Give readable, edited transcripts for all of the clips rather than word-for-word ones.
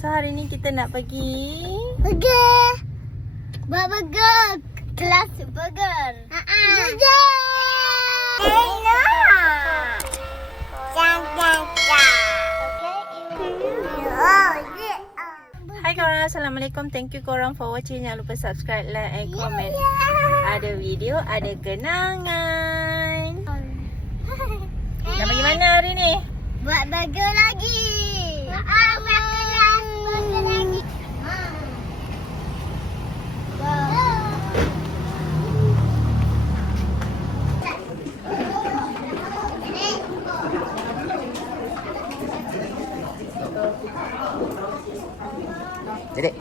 So hari ni kita nak pergi burger. Buat burger. Kelas burger. Burger. Hello. Hai korang, Assalamualaikum. Thank you korang for watching. Jangan lupa subscribe, like and comment. Ada video, ada kenangan. Nak pergi mana hari ni? Buat burger lagi. Buat kelas burger lagi. Dedek.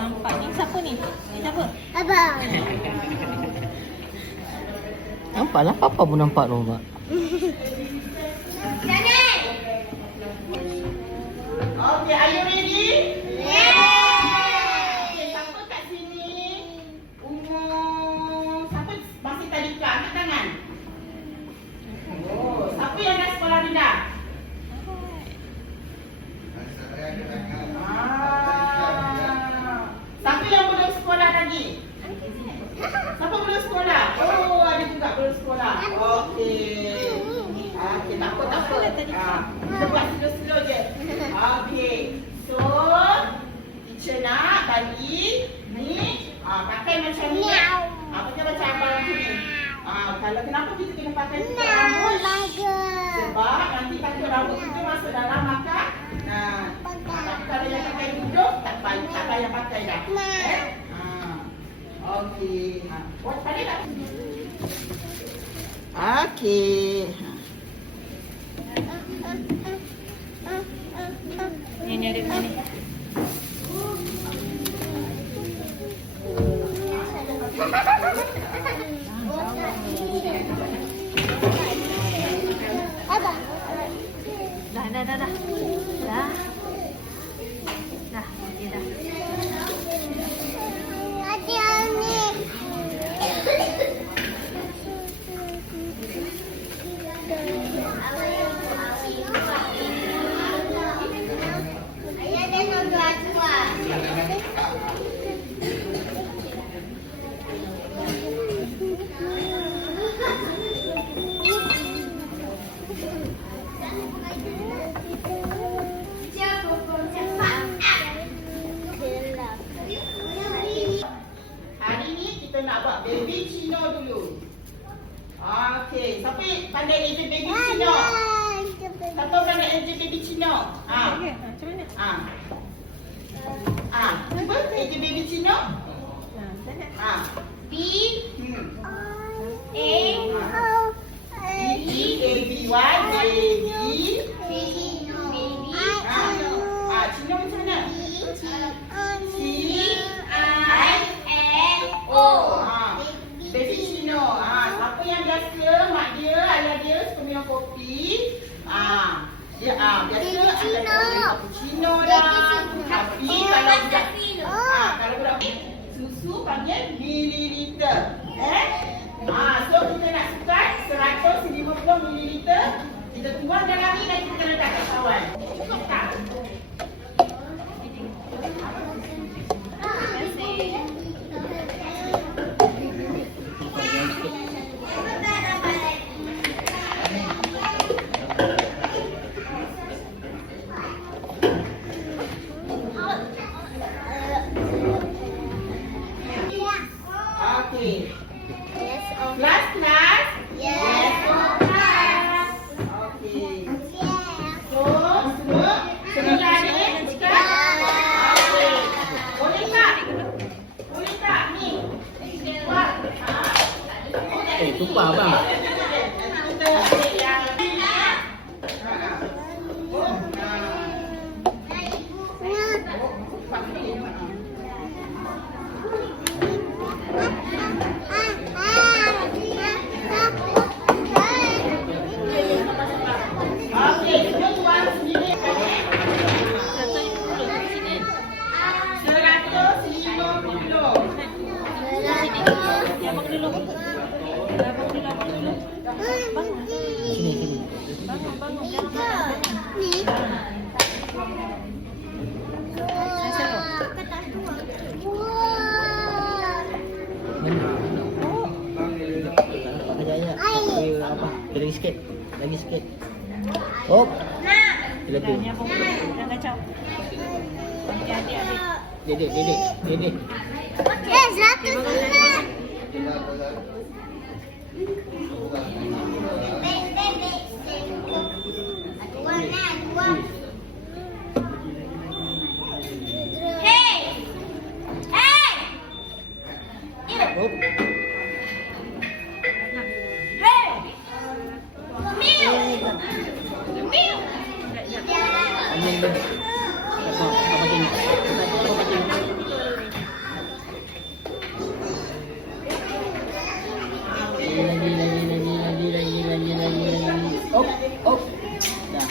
Nampak ni siapa ni? Ni siapa? Abang. Nampaklah papa pun nampak tu, Mak. Okay, are you ready? Okay, siapa kat sini umur siapa masih tadika? Angkat tangan. Oh, siapa yang dah sekolah rendah? Siapa yang belum sekolah lagi? Siapa belum sekolah? Oh, ada juga belum sekolah. Okey. Okey, tak apa. Kita buat slow-slow je. Okey. So, teacher nak bagi ni, pakai macam ni. Pakai macam abang ni. Kalau kenapa kita kena pakai tutup rambut? Sebab nanti pakai rambut kita masuk dalam makan. Tapi kalau yang pakai hidung, tak payah pakai dah. Okey. Buat tadi tak? Okey. Ni ada ni. Dah. Dah, okey dah. Hari ni kita nak buat baby Cino dulu. Okey, siapa pandai eja baby Cino? Siapa pandai eja baby Cino? Okey, macam mana? Cuba eja baby Cino. B A B Y baby. Cino macam mana? Baby Cino. Siapa yang biasa mak dia, ayah dia suka minum kopi. Dia biasa ada cappuccino dah. Tapi kalau budak susu panggil mililiter. So kita nak start 150 mililiter. Kita tuang dalam ni dan kita letak kat kawan. Cukup tak? Okey. Kelas tumpah bang. Kita ambil yang okey, kita buat sendiri. 150. Abang dulu. Sini sini. Bangun. Jangan Kejaya. Apa? Lagi sikit. Lagi sikit. Hop. Lebih. Ni abang jangan kacau. Okey, adik. Dedek. Satu sunat. Hop. Ambil dah. Apa tengok? Apa tengok? Lagi. Hop. Dah.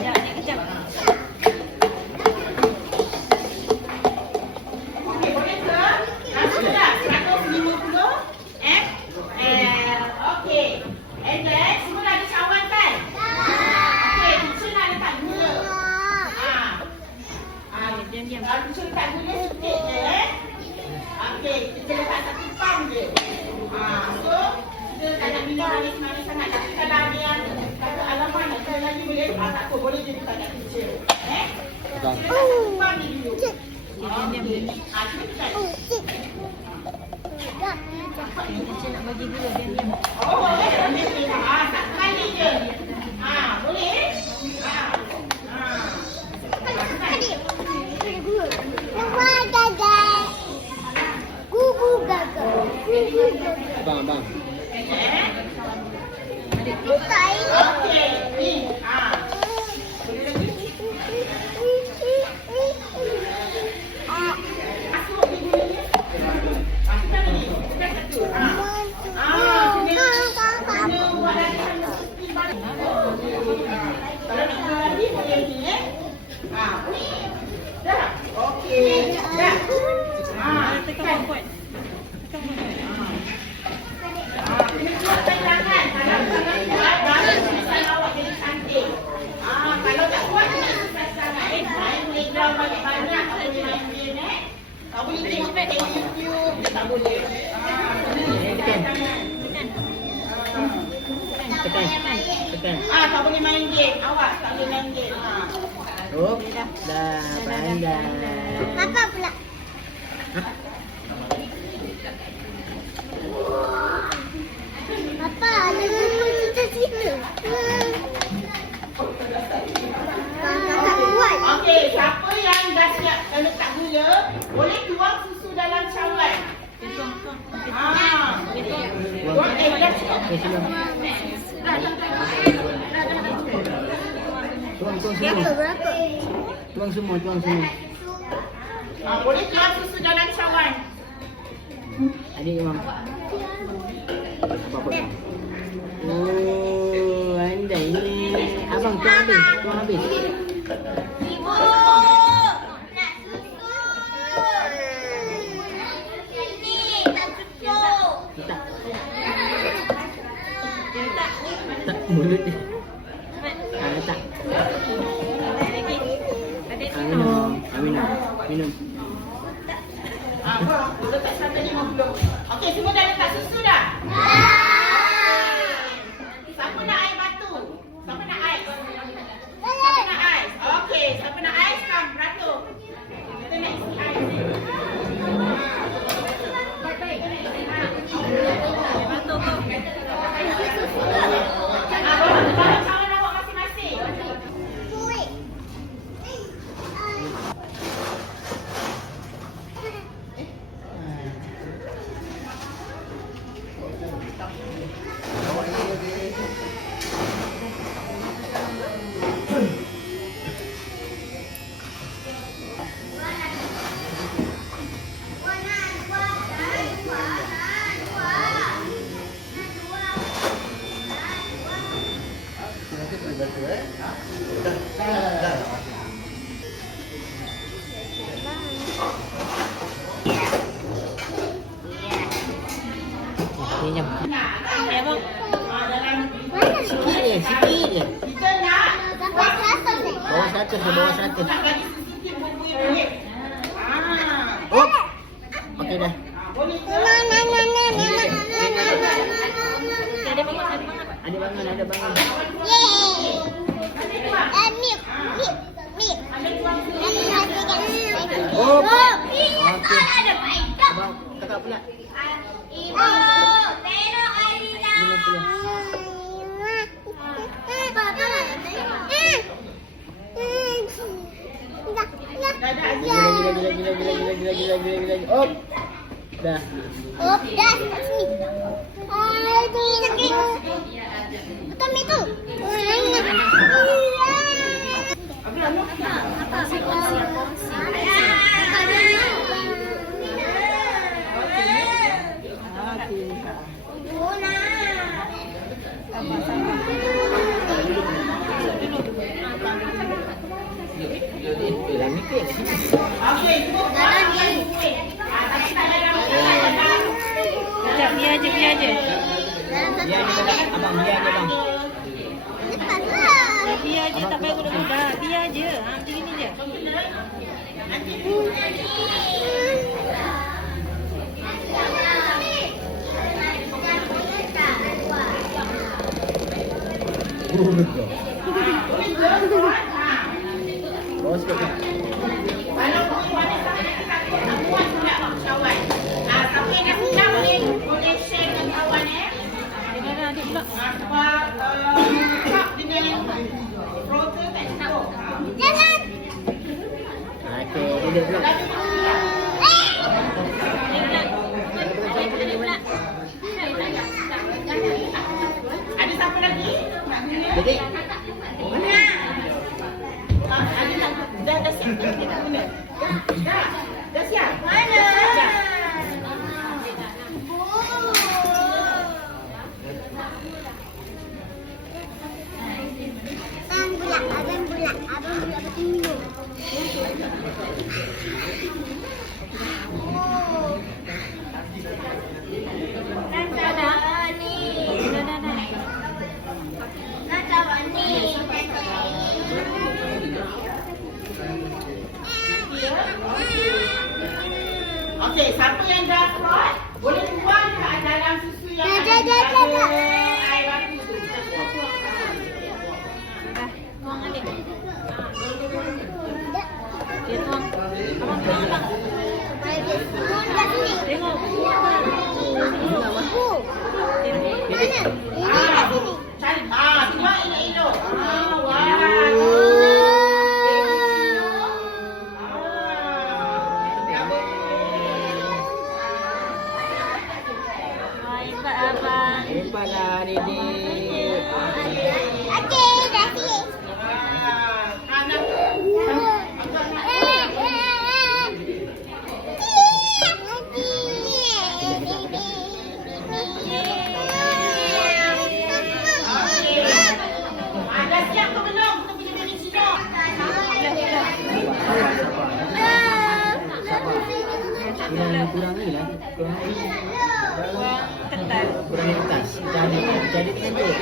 Ya, adik kejap. Okey, boleh ke? Sudah, 150 ml. Okey. And then, semua dah ada cawan kan? Okey, teacher nak letak gula. Diam. Teacher letak gula sikit je. Okey, kita letak satu pump je. So, kita tak nak minum manis-manis sangat. Tapi kalau ada yang kata alamak nak try lagi boleh. Tak apa, boleh je letak kat teacher. Bang. Kita letak satu pump ni dulu. Diam. Kita tekan. Teacher nak bagi dulu, diam. Oh, boleh. Tak kali je. Boleh? Bang. Okey, ni. Boleh lagi? Masuk ni gula ni. Masukkan ni. Tekan satu. Kena buat lagi seperti balik. Kalau nak buat lagi, boleh lagi dah. Okey. Dah. Tekan kuat. Kena kuatkan tangan. Tangan kuat, baru tulisan awak jadi cantik. Kalau tak kuat, kena susah sangat. Main playground banyak-banyak. Tak boleh main game tak boleh tengok YouTube. Dia tak boleh. Tekan. Tak boleh main game. Awak tak boleh main game. Hop. Dah. Pandai. Papa pula. Papa, ada buku cita-cita. Kakak buat. Okey, siapa yang dah siap letak gula, boleh tuang susu dalam cawan. Tuang dah siap. Berapa? Tuang semua. Boleh tuang susu dalam cawan. Adik memang. Apa bang? Oh, andai ni. Abang tuang habis. Ibu, nak susu. Sini, tak cukup. Letak mulut dia. Letak. Minum. Letak 150. Okey, semua dah letak susu dah? Siapa nak air batu? Siapa nak ais? Okey, siapa nak ais? Come, beratur. Kita nak isi ais ni. Bantu kau. Baru Ni jam. Ya bang. Sikit je, sikit je. Kita nak Dapat 100 ni. Bawah 100 je, bawah 100. nak bagi sikit bumbu yang pelik. Oh. Okey dah. Boleh ke? Ada bangun, ada bangun. Ada bangun, ada bangun. Oh. Okey. Abang kakak pula. Ibu, tengok Alina. Ini pula. Dah dah. Gila. Oh. Dah. Oh, dah. Aduh, sakit. Bukan itu. Okey, cuba Sekejap, biar je, biar je. Biar je kakak. Abang biar je bang. Biar je, tak payah kuda-kuda. Biar je. Ha, macam ni je. Betul. Bawah sikit kak. kalau puan nak puas tak kawan. Siapa yang nak pindah boleh share dengan kawan Ada adik pula. Sebab cup dengan protein tak cukup. Okey, duduk pula. Ada siapa lagi? Jadi, Dah siap ke kita guna? Dah siap? Mana? Abang pula bertemu. Okey, siapa yang dah kuat boleh tuang kat dalam susu yang Dah. air batu tu. Tuang adik. Dia tuang. Abang tuang bang. Tengok. Cuba elok-elok. Wah. Hebat abang. hebatlah Didik. Okey, dah siap. Dah siap ke belum? Kita pergi beli Cina. Kurang ni lah. Kurang Kental. di atas. Jadi dengan dia.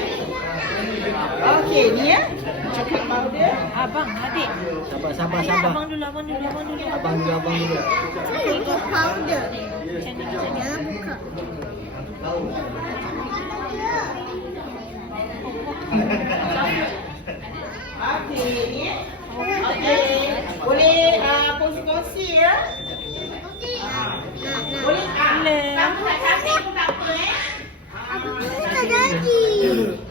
Okey, ni ya. Coklat powder. Abang, adik. Sabar. Abang dulu. Abang dulu. Tengok powder. Macam ni, macam ni. Jangan buka. Okey, ni. Okey. Boleh kongsi-kongsi ya. Boleh siapa nak cantik pun tak apa Tak jadi.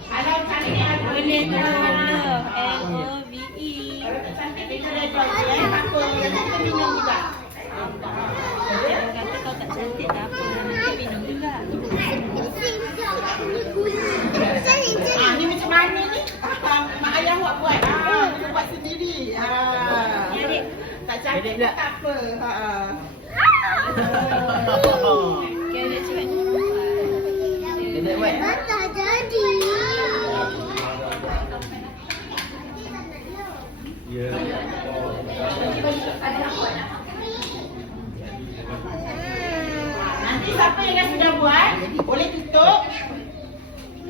Kalau cantik ada. Boleh tu love. LOVE. Kalau tak cantik kita lepas tak apa. Kita minum juga. Kalau kata kau tak cantik tak apa. Nanti minum juga. Ni macam mana ni? Mak ayah awak buat. Kita buat sendiri. Ni adik. Tak cantik pun tak apa. Okay, adik cepat. Didik buat. Tak jadi. siapa yang dah sudah buat, boleh tutup.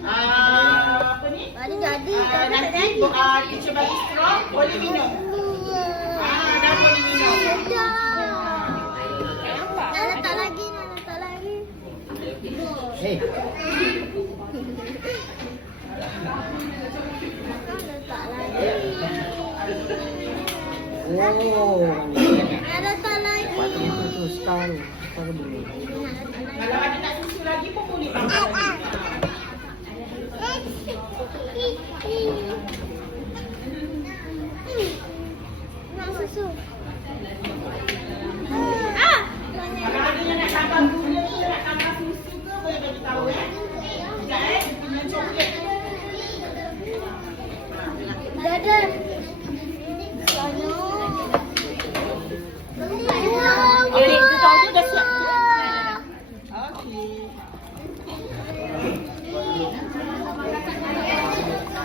Apa ni? Ada jadi. Nanti teacher bagi straw, boleh minum. Dah boleh minum. Nak letak lagi, nak letak lagi. Eh, Letak lagi. oh. Nak letak lagi. Patutnya tu star dulu. Kalau ada nak susu lagi pun boleh tambah lagi. Nak susu. Kalau ada yang nak tambah gula ke, nak tambah susu ke, boleh bagi tahu Sekejap dengan coklat. Dadah. Okey, kita tu dah siap. Okey.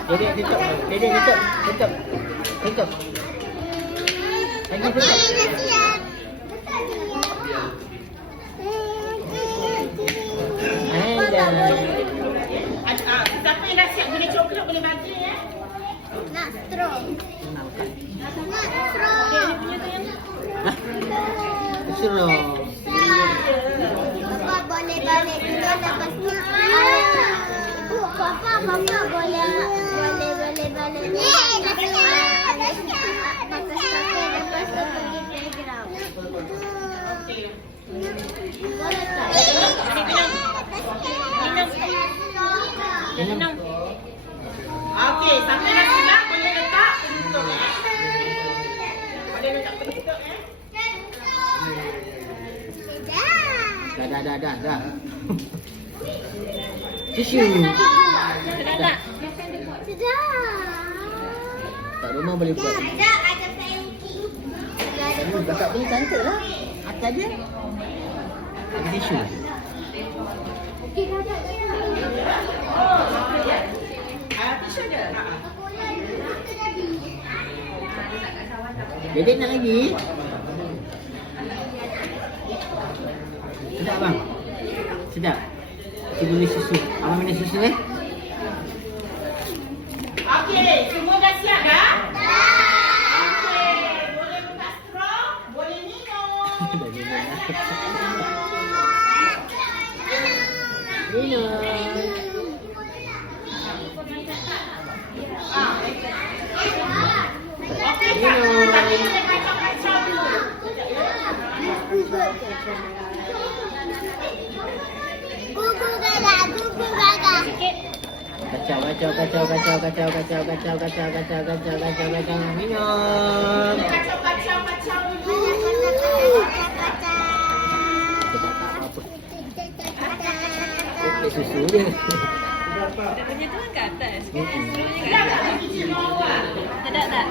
Dedek tutup. Dedek tutup. Tutup. Tutup. Lagi tutup. Siapa yang dah siap gula coklat boleh bagi ya? Nak straw. Nak straw. Hah? Suruh. Papa boleh balik dulu lepas ni. Papa boleh balik. Lepas tu pergi playground. Okey. Boleh tak? Minum. Okey, siapa yang sudah boleh letak penutup Boleh letak penutup Dah. Tisu. Sedap tak? Kat rumah boleh buat. Ada pancake. Kakak punya cantik lah. Atas dia. Ada tisu. Tisu je. Dedek nak lagi? Sedap bang? Sedap? Kita beli susu. Abang minum susu eh? Okey, semua dah siap dah? Okey, boleh buka straw, boleh minum. Dah minum lah. Minum. Okey, Kak. Tapi kita kacau-kacau dulu. Gugu gaga. Kacau. Minum. Kacau-kacau dulu. Kita tak apa-apa. Okey, susu dia. Dia punya tu kan kat atas. Dah tak bagi cino awak. Sedap tak?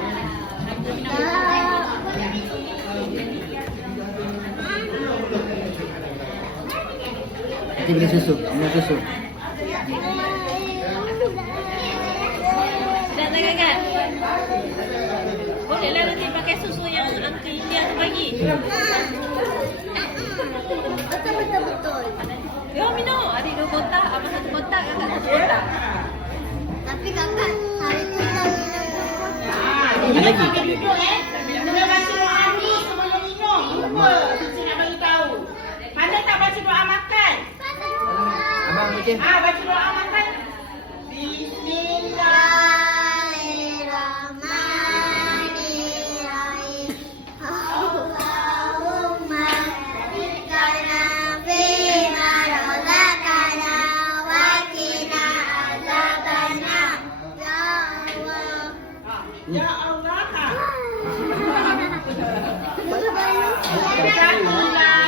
Nanti beli susu. Minum susu. Sedap tak kakak? Bolehlah nanti pakai susu yang Uncle India tu bagi. Betul. Dia minum. Adik 2 kotak, abang 1 kotak, kakak 1 kotak. Tapi kakak hari tu dah Ada lagi? Kena baca doa ni sebelum minum. Lupa. Kita nak bagi tahu. Pandai tak baca doa makan? Abang baca. Baca doa makan. Bismillah. Bismillahirrahmanirrahim. Allahumma ikana fima razaqana wa qina azabannar. Ya Allah. Ya Allah. Alhamdulillah.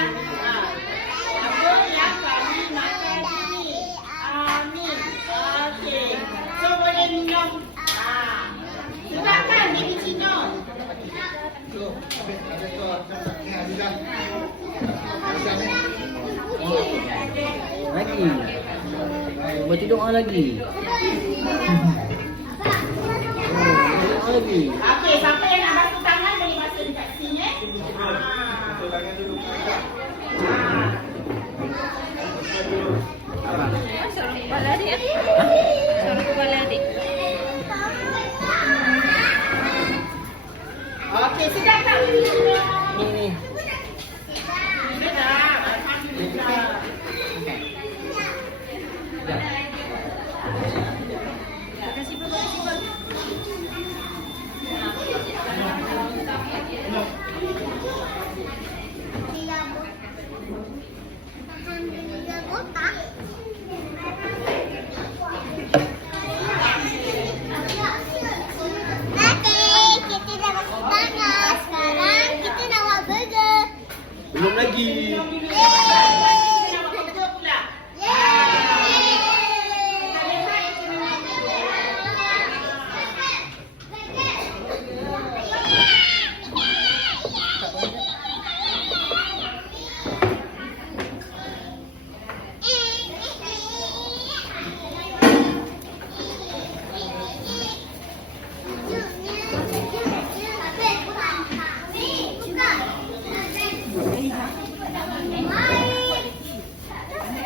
Apa yang kami makan ini? Amin. Okey. So boleh minum. Sedap kan baby Cino? Lagi. Baca doa lagi. Doa lagi. Okey, siapa yang nak basuh tangan boleh basuh dekat sini kepala adik. Taruh kepala adik. Okey, sedap tak? Ni. Sedap. Alhamdulillah. Belum lagi.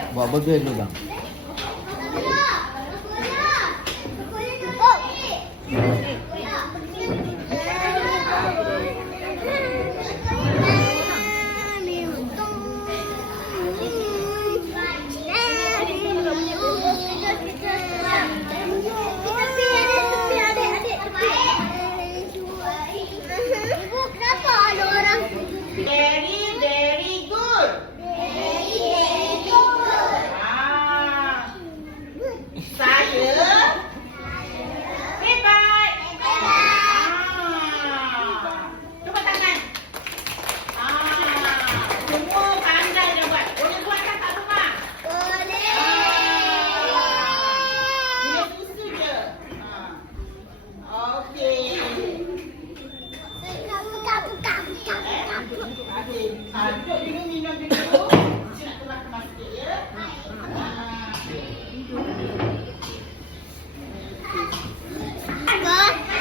Buat burger dulu bang. Ibu, kenapa ada orang? Very, very good. Saya hebat. Cuba tangan. Semua pandai dah buat. Boleh buat kan kat rumah? Boleh. Minum susu je. Okey. Buka. Okey. Duduk dulu, minum dulu. Cik nak kemas-kemas sikit ya.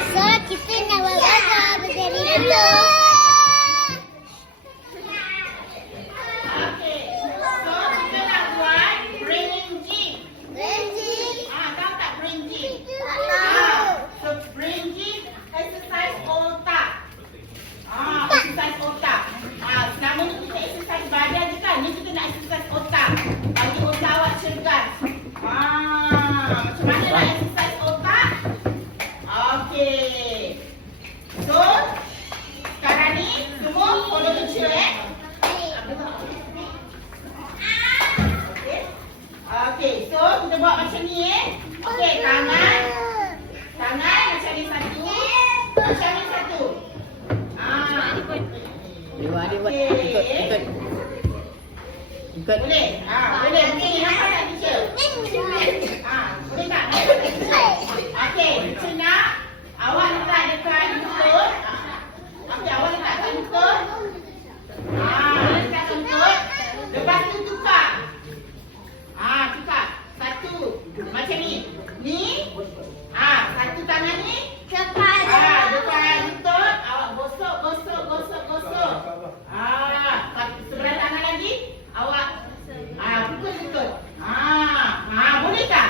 So, kita nak buat burger berdiri dulu. Okey. So, kita nak buat brain gym. Benji. Tahu tak brain gym? Tahu. So, brain gym exercise otak. Exercise otak. Selama ni kita exercise badan je kan? Ni kita nak exercise otak. Bagi otak awak cergas. Macam mana nak exercise otak? Okey. So, sekarang ni semua follow teacher Okey, so kita buat macam ni Okey, tangan macam ni satu. Macam ni satu. Adik buat. Ikut. Boleh? Boleh. Okey, nampak tak teacher? Boleh tak? Okey, teacher nak awak letak dekat lutut. Okey, awak letak dekat lutut. Letak lutut. Lepas tu tukar. Tukar. Satu. Macam ni. Ni. Satu tangan ni. Cepat. Depan lutut. Awak gosok. Sebelah tangan lagi. Awak pukul lutut. Boleh tak?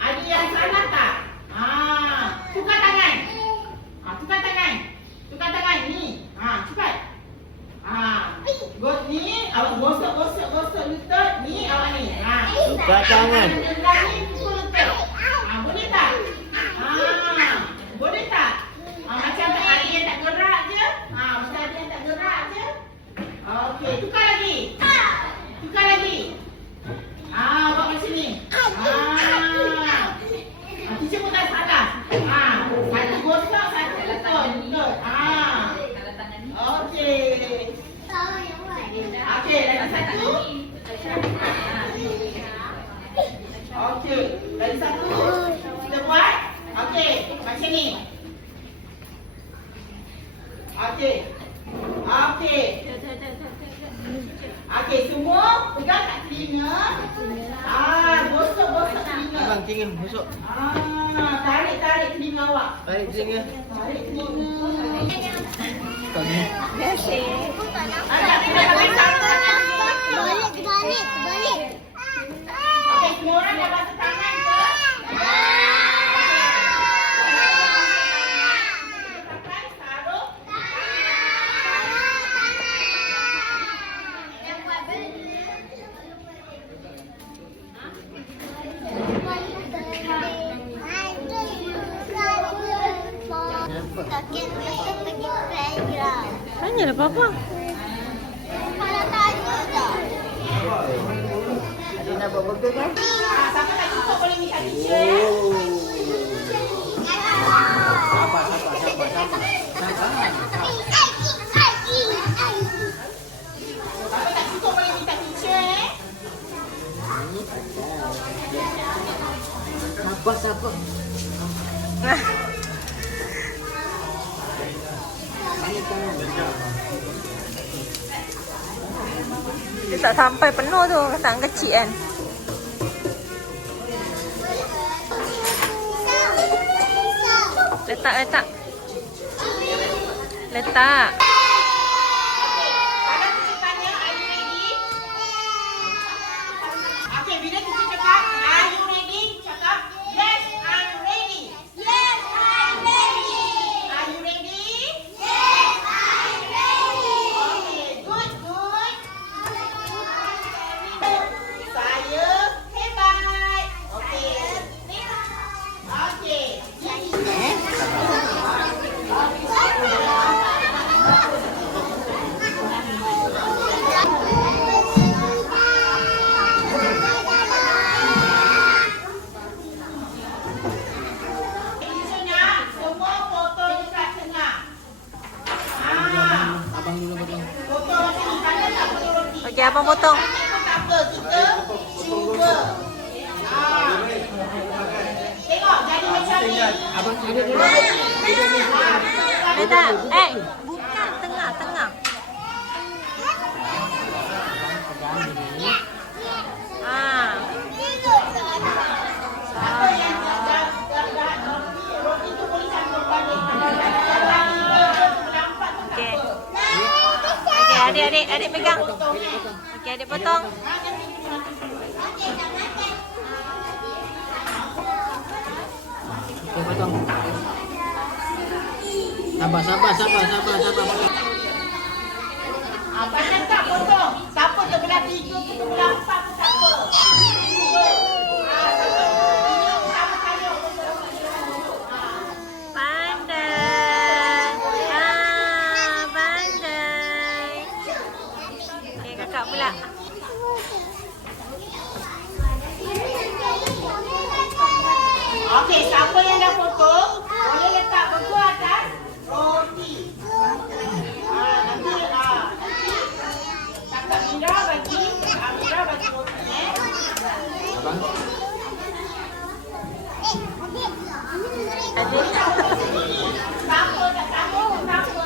Ada yang salah tak? Tukar tangan. Tukar tangan. Ni. Cepat. Ni awak gosok lutut. Ni awak ni. Tukar tangan. Tangan ni pukul lutut. Boleh tak? Boleh tak? Macam ada yang tak gerak je. Okey, tukar lagi. Buat macam ni. Teacher pun tak salah. Satu gosok, satu lutut. Okey. Okey, lagi satu. Okey, lagi satu. Kita buat. Okey, macam ni. Okey, semua pegang kat telinga. Gosok telinga. Bang, telinga busuk. Tarik telinga awak. Tarik telinga. Tarik telinga. Kau ni. Balik. Okey, semua orang dah basuh tangan ke? Sakit besok pergi playground. Tanyalah Papa. Kalau tanya tak? Ada nak buat burger kan? Siapa tak cukup boleh minta teacher Sabar. Siapa tak cukup boleh minta teacher Sabar. Dia tak sampai penuh tu. Tangan kecil kan. Letak. Kalau teacher tanya, are you ready? Okay, bila teacher cakap, are you ready? Cakap, yes, I'm ready. Yes, I'm ready. Are you ready? Yes, I'm ready. Okay, good. Saya hebat. Okay. Teachernya, semua foto dekat tengah. Abang dulu potong. Foto sini, tanda tak foto roti. Okey, abang potong. Tanda pun tak apa, kita cuba. Tengok, jadi macam ni. Abang duduk dulu. Letak. Bukan tengah. Apa yang dah roti tu boleh campur balik. Nampak tu tak Okey. apa. Okey, adik pegang. Okey, adik potong. Okey, potong. Sabar. Pandai tak potong? Siapa terbelah 3 ke terbelah 4 pun tak apa. Pandai. Okey, kakak pula. Okey, siapa yang dah potong, boleh letak berdua atas roti. Nanti kakak Mira bagi roti Abang. Adik. Siapa tak tahu kenapa.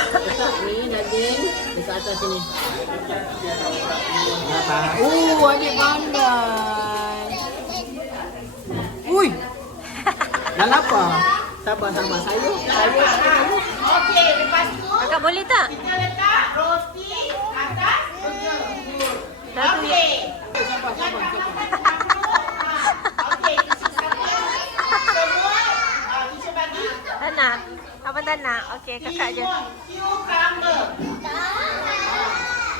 Abang letak ni daging dekat atas sini. Adik pandai. Ui. Dah lapar. Sabar. Sayur. Okey, lepas tu Kakak boleh tak? kita letak roti atas burger. Dah tu. Okey. Sabar. Okey, semua teacher bagi Tak nak? Abang tak nak? Okey, kakak je. cucumber.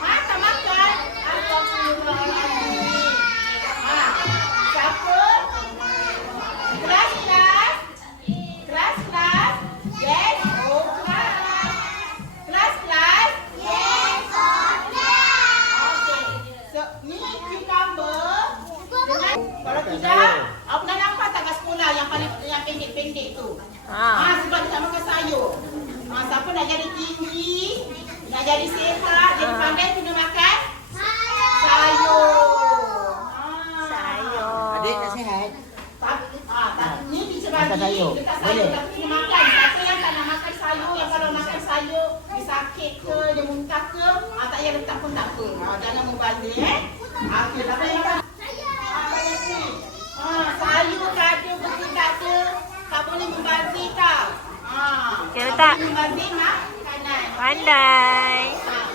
Tak makan. Astagfirullahaladzim. Siapa? Kelas. Yes, oh kelas. Yes, okay. Okey. So, ni cucumber. Kalau tidak, awak pernah nampak tak kat sekolah yang pendek-pendek tu? Sebab dia tak makan sayur. Siapa nak jadi tinggi, nak jadi sihat, jadi pandai kena makan sayur. Adik nak sihat. Ni teacher Makan bagi sayur. dekat Boleh? sayur tapi kena makan. Siapa yang tak nak makan sayur, yang kalau makan sayur dia sakit ke, dia muntah ke, tak payah letak pun tak apa. Jangan membazir Okey, tak payah makan. Sayur tak ada, betul tak ada. Tak boleh membazir tau. Okey, letak. Tak boleh membazir makanan. Pandai.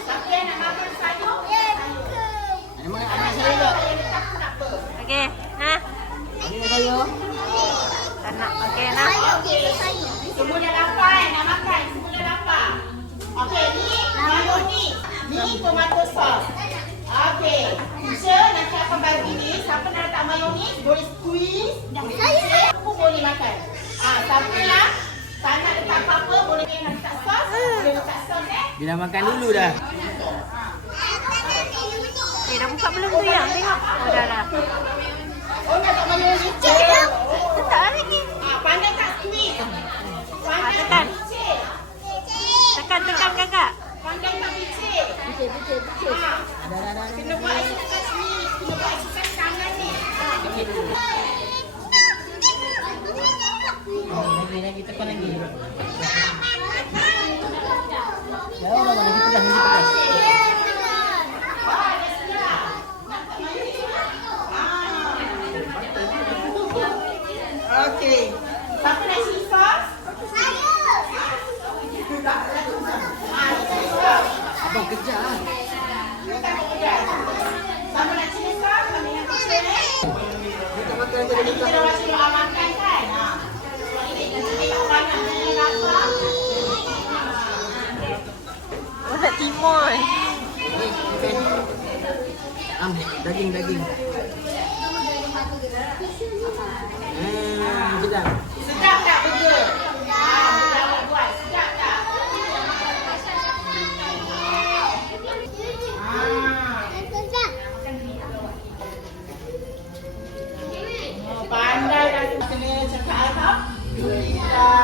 Siapa Okey, nah. Ini saya. Tak nak. Okey, nah. Semua dah lapar nak makan. Semua dah lapar. Okey, ni mayonis. Ni tomato sauce. Okey. Teacher nanti akan bagi ni. Siapa nak letak mayonis boleh squeeze. Siapa boleh makan. Siapa yang tak nak letak apa-apa boleh letak sos. Boleh letak sos Dia dah makan dulu dah. Eh, dah buka belum tu yang? Tengok. Oh, dah dah. Oh, nak letak mayonis. Letak lagi. Pandai tak squeeze. Pandai tekan. tak picit. Tekan kakak. Pandai tak picit. Picit. Dah. Kena buat exercise ni. Kena buat exercise tangan ni. Lagi tekan lagi. Jauh lah lagi pedas. Okey. Siapa nak chili sauce? Abang kejar lah. Siapa nak chili sauce? Kami nak chili. Dia tak makan nanti dia Kita buka. dah macam orang makan kan? Ini tak panas, ini rasa. Masak timun. Daging. Sedap. Sedap tak burger? Sedap tak buat? Sedap tak? Pandai dah kena cakap alhamdulillah.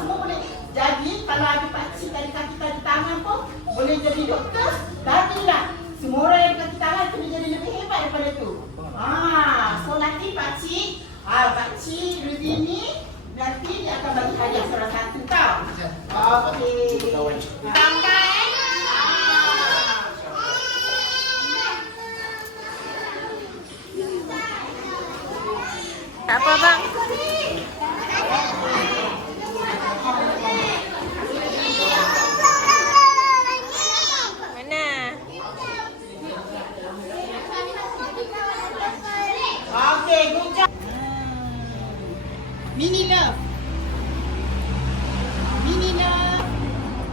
Semua boleh. Jadi kalau ada pakcik dari kaki tadi tangan pun boleh jadi doktor. Bagilah. Semua orang yang kaki tangan tu dia jadi lebih hebat daripada tu. So nanti pakcik Ruzini nanti dia akan bagi hadiah salah satu tau. Okey. Bangga Tak apa bang. Mana? Okay, good job. Mini love.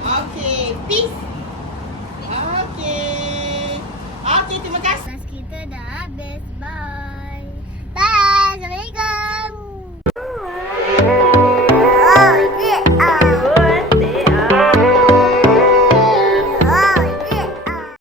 Okay, peace.